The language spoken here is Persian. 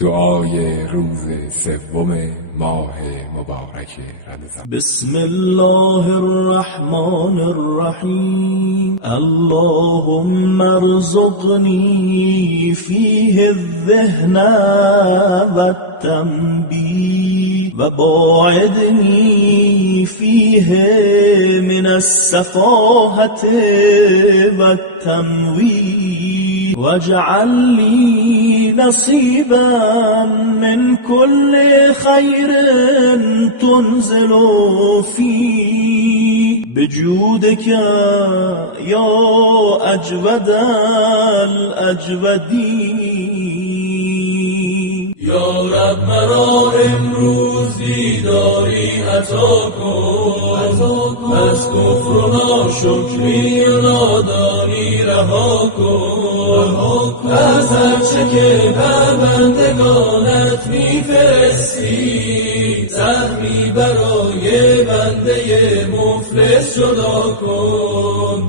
دعای روز سوم ماه مبارک رمضان. بسم الله الرحمن الرحیم. اللهم ارزقنی فیه الذهن والتنبیه و باعدنی فیه من السفاهة والتمویه واجعل لی نصیبا من كل خير تنزل فيه بجودك يا أجود الأجودين. یا رب مرا امروز دیداری عطا کن، از کفر و ناشکری و نادانی رها کن، از هرچه که بر بندگانت میفرستی سهمی برای بنده مفلس جدا کن.